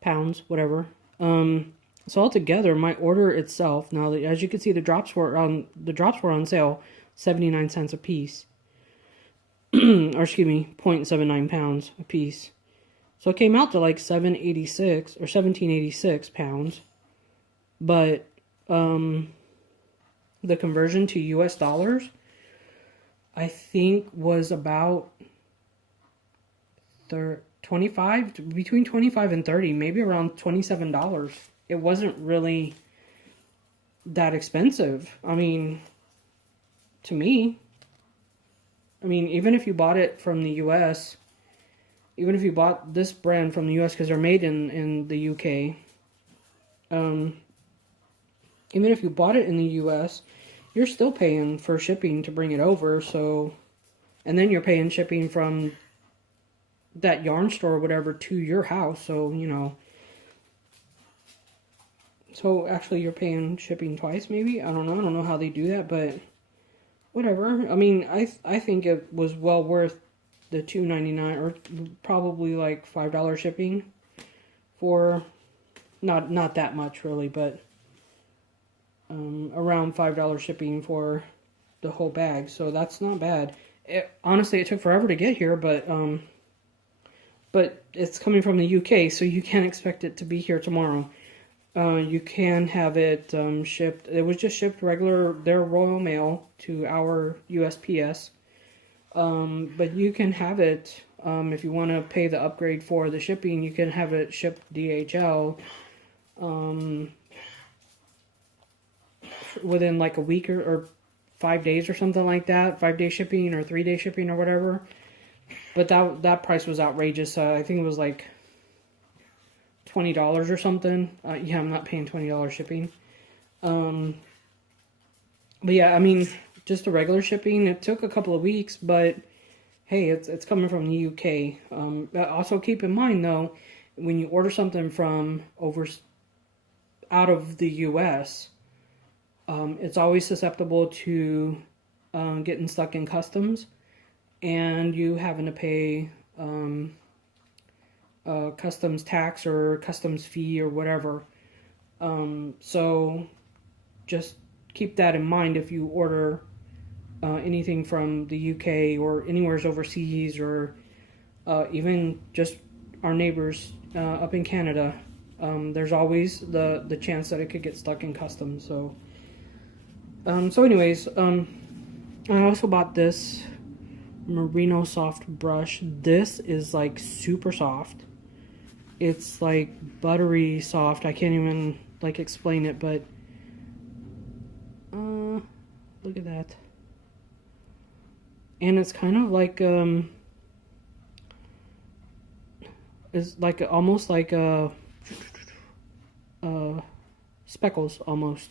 pounds, whatever. So altogether, my order itself, now as you can see, the drops were on sale, 79 cents a piece. Or excuse me, 0.79 pounds a piece. So it came out to like 786 or 1786 pounds. But the conversion to US dollars, I think, was about 25, between 25 and 30, maybe around $27. It wasn't really that expensive. I mean, to me, I mean, even if you bought it from the US, even if you bought this brand from the US, because they're made in the UK, even if you bought it in the US, you're still paying for shipping to bring it over. So, and then you're paying shipping from that yarn store or whatever to your house. So, you know, so actually you're paying shipping twice, maybe. I don't know how they do that, but whatever. I mean, I think it was well worth the $2.99, or probably like $5 shipping for not that much really, but around $5 shipping for the whole bag. So that's not bad. Honestly, it took forever to get here, but it's coming from the UK, so you can't expect it to be here tomorrow. You can have it shipped. It was just shipped regular, their Royal Mail to our USPS. But you can have it, if you want to pay the upgrade for the shipping, you can have it shipped DHL within like a week or 5 days or something like that. 5-day shipping or 3-day shipping or whatever. But that price was outrageous. I think it was like $20 or something. Yeah, I'm not paying $20 shipping. But yeah, I mean, just the regular shipping, it took a couple of weeks, but hey, it's coming from the UK. Also keep in mind though, when you order something from out of the US, It's always susceptible to getting stuck in customs and you having to pay customs tax or customs fee or whatever. So just keep that in mind if you order anything from the UK or anywhere overseas, or even just our neighbors up in Canada. There's always the chance that it could get stuck in customs. So anyways, I also bought this Merino soft brush. This is like super soft. It's like buttery soft. I can't even like explain it, but look at that. And it's kind of like it's like almost like speckles almost.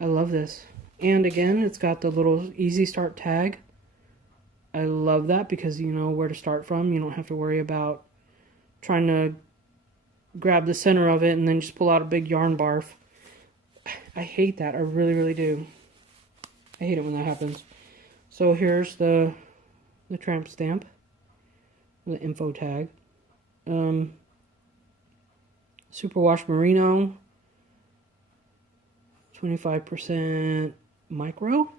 I love this. And again, it's got the little easy start tag. I love that because you know where to start from. You don't have to worry about trying to grab the center of it and then just pull out a big yarn barf. I hate that. I really, really do. I hate it when that happens. So here's the tramp stamp, the info tag. Superwash Merino, 25% micro,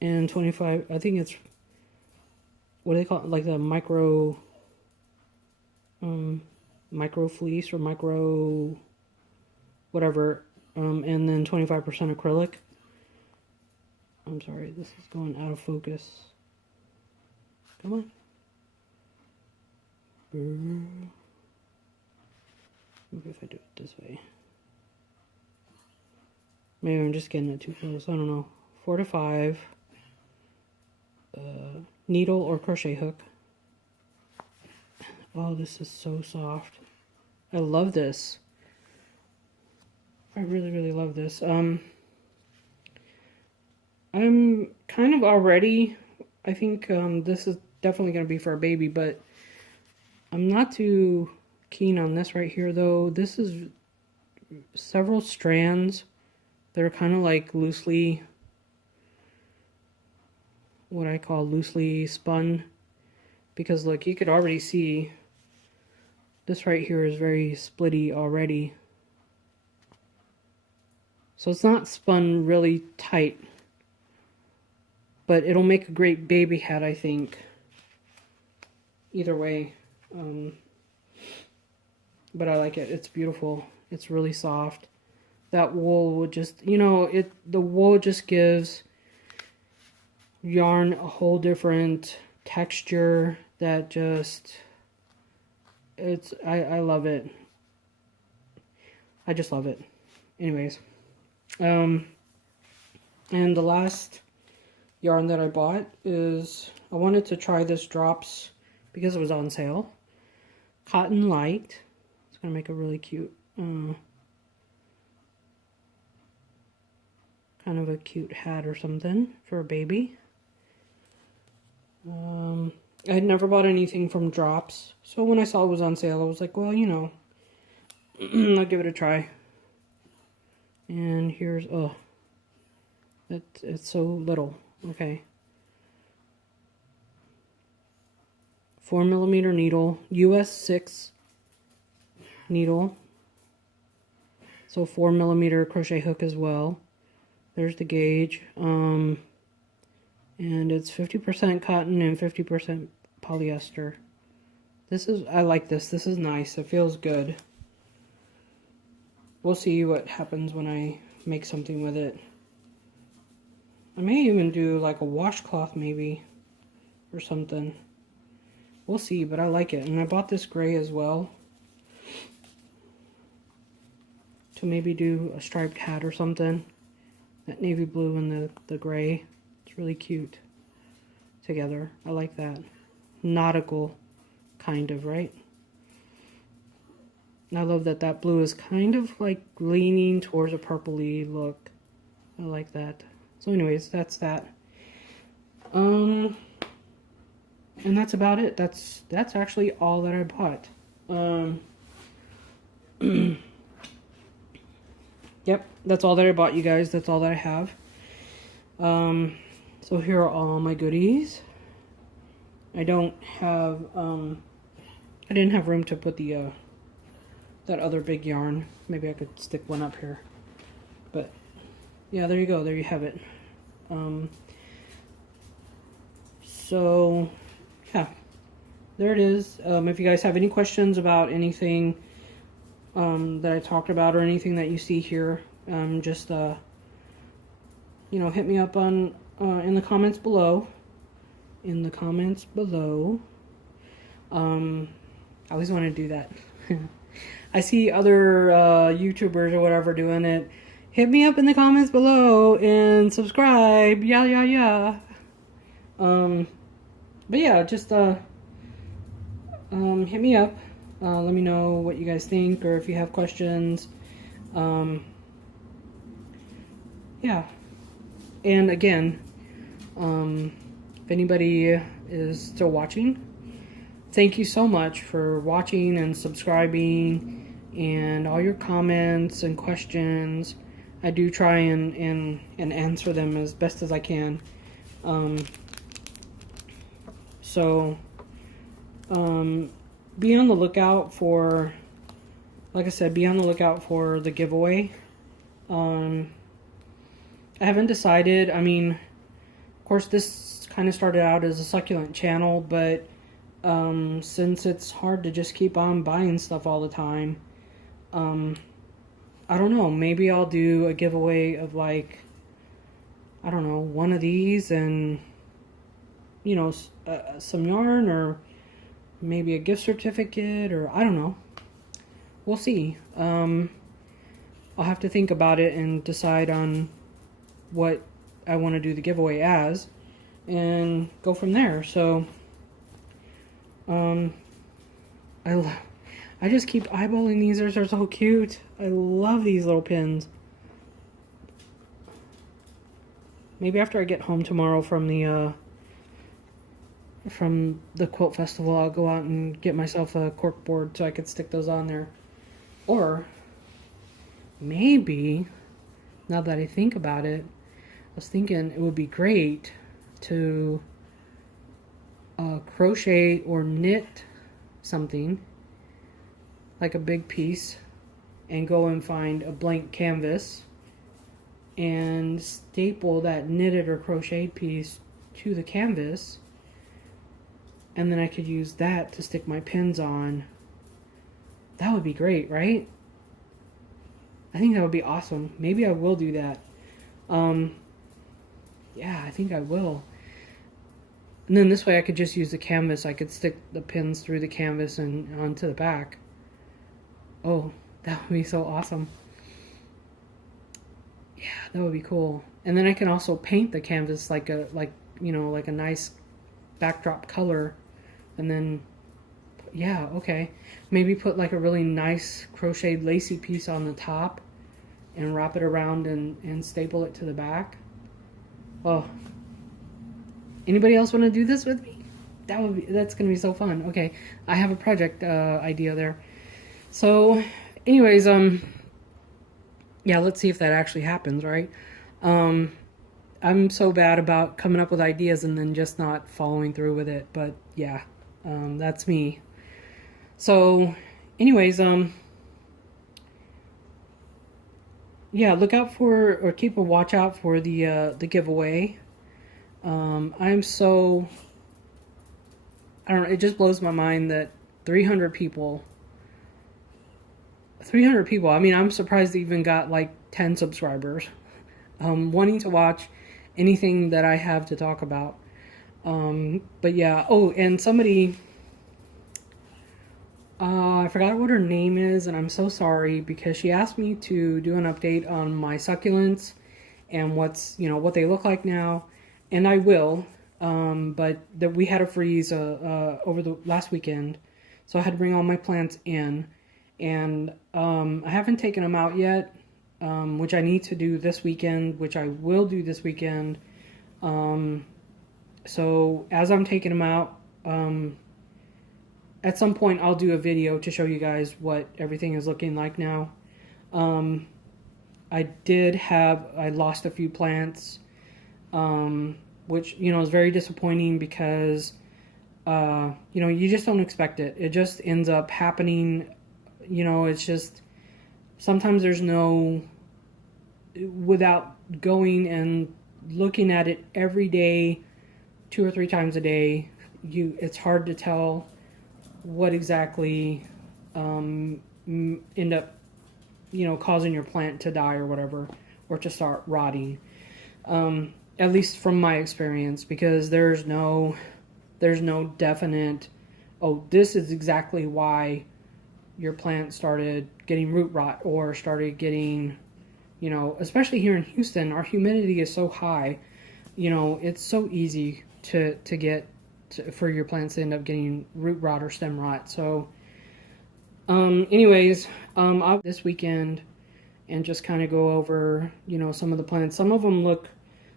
and 25, I think it's, what do they call it, like the micro fleece or micro whatever, and then 25% acrylic. I'm sorry, this is going out of focus. Come on. Maybe if I do it this way. Maybe I'm just getting it too close. I don't know. 4 to 5. Needle or crochet hook. Oh, this is so soft. I love this. I really, really love this. I'm kind of already, I think this is definitely going to be for a baby, but I'm not too keen on this right here, though. This is several strands. They're kind of like loosely, what I call loosely spun. Because look, you could already see this right here is very splitty already. So it's not spun really tight. But it'll make a great baby hat, I think. Either way. But I like it. It's beautiful. It's really soft. That wool would just, you know, the wool just gives yarn a whole different texture that just, I love it. I just love it. Anyways. And the last yarn that I bought is, I wanted to try this Drops because it was on sale. Cotton Light. It's going to make a really cute, kind of a cute hat or something for a baby. I had never bought anything from Drops, so when I saw it was on sale, I was like, well, you know, I'll give it a try. And here's, oh, it's so little. Okay. 4mm needle, US 6 needle. So 4mm crochet hook as well. There's the gauge. And it's 50% cotton and 50% polyester. This is, I like this. This is nice. It feels good. We'll see what happens when I make something with it. I may even do like a washcloth maybe or something. We'll see, but I like it. And I bought this gray as well to maybe do a striped hat or something. That navy blue and the gray. It's really cute together. I like that. Nautical kind of, right? And I love that that blue is kind of like leaning towards a purpley look. I like that. So anyways, that's that. And that's about it. That's actually all that I bought. Yep, that's all that I bought, you guys. That's all that I have. So here are all my goodies. I don't have, I didn't have room to put the, that other big yarn. Maybe I could stick one up here. But, yeah, there you go. There you have it. So, yeah. There it is. If you guys have any questions about anything that I talked about or anything that you see here, just, you know, hit me up on in the comments below. In the comments below. I always want to do that. I see other YouTubers or whatever doing it. Hit me up in the comments below and subscribe. Yeah, yeah, yeah. But yeah, just hit me up. Let me know what you guys think or if you have questions. Yeah. And again, if anybody is still watching, thank you so much for watching and subscribing and all your comments and questions. I do try and answer them as best as I can. Be on the lookout for, like I said, be on the lookout for the giveaway. I haven't decided. I mean, of course, this kind of started out as a succulent channel, but since it's hard to just keep on buying stuff all the time, I don't know, maybe I'll do a giveaway of, like, I don't know, one of these and, you know, some yarn, or maybe a gift certificate, or I don't know. We'll see. I'll have to think about it and decide on what I want to do the giveaway as and go from there. So I just keep eyeballing these. They're so cute. I love these little pins. Maybe after I get home tomorrow from the quilt festival, I'll go out and get myself a cork board so I could stick those on there. Or maybe, now that I think about it, I was thinking it would be great to crochet or knit something, like a big piece, and go and find a blank canvas and staple that knitted or crocheted piece to the canvas, and then I could use that to stick my pins on. That would be great, right? I think that would be awesome. Maybe I will do that. Yeah, I think I will. And then this way I could just use the canvas. I could stick the pins through the canvas and onto the back. Oh, that would be so awesome. Yeah, that would be cool. And then I can also paint the canvas like a nice backdrop color. And then, yeah, okay. Maybe put like a really nice crocheted lacy piece on the top and wrap it around and staple it to the back. Oh, anybody else want to do this with me? That's gonna be so fun. Okay, I have a project idea there. So, anyways, yeah, let's see if that actually happens, right? I'm so bad about coming up with ideas and then just not following through with it, but yeah, that's me. So, anyways, yeah, look out for, or keep a watch out for the giveaway. I'm so, I don't know, it just blows my mind that 300 people, I mean, I'm surprised they even got like 10 subscribers, wanting to watch anything that I have to talk about. But yeah, oh, and somebody, I forgot what her name is, and I'm so sorry, because she asked me to do an update on my succulents and what they look like now, and I will, but we had a freeze over the last weekend, so I had to bring all my plants in, and I haven't taken them out yet, which I need to do this weekend, which I will do this weekend. So as I'm taking them out, at some point I'll do a video to show you guys what everything is looking like now. I lost a few plants, which, you know, is very disappointing because, you know, you just don't expect it. It just ends up happening. You know, it's just, sometimes there's no, without going and looking at it every day, 2 or 3 times a day, it's hard to tell what exactly end up, you know, causing your plant to die or whatever, or to start rotting. At least from my experience, because there's no definite, oh, this is exactly why your plant started getting root rot or started getting, you know, especially here in Houston, our humidity is so high, you know, it's so easy for your plants to end up getting root rot or stem rot. So anyways, I'll this weekend and just kind of go over, you know, some of the plants. Some of them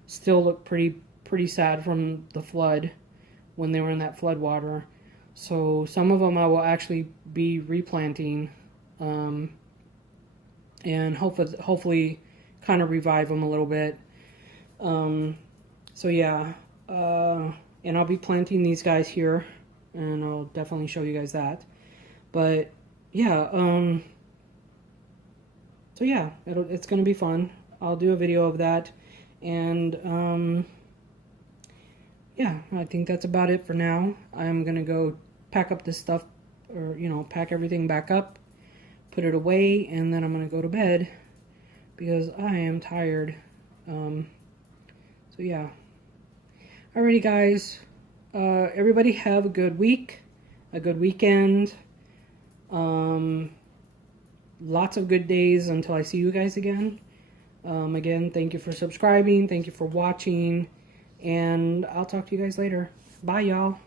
still look pretty sad from the flood, when they were in that flood water. So some of them I will actually be replanting, and hopefully kind of revive them a little bit. So yeah, and I'll be planting these guys here, and I'll definitely show you guys that. But yeah, so yeah, it's gonna be fun. I'll do a video of that, and yeah, I think that's about it for now. I'm gonna go pack up this stuff, or, you know, pack everything back up, put it away, and then I'm gonna go to bed because I am tired. So yeah. Alrighty, guys. Everybody have a good week, a good weekend. Lots of good days until I see you guys again. Again, thank you for subscribing. Thank you for watching. And I'll talk to you guys later. Bye, y'all.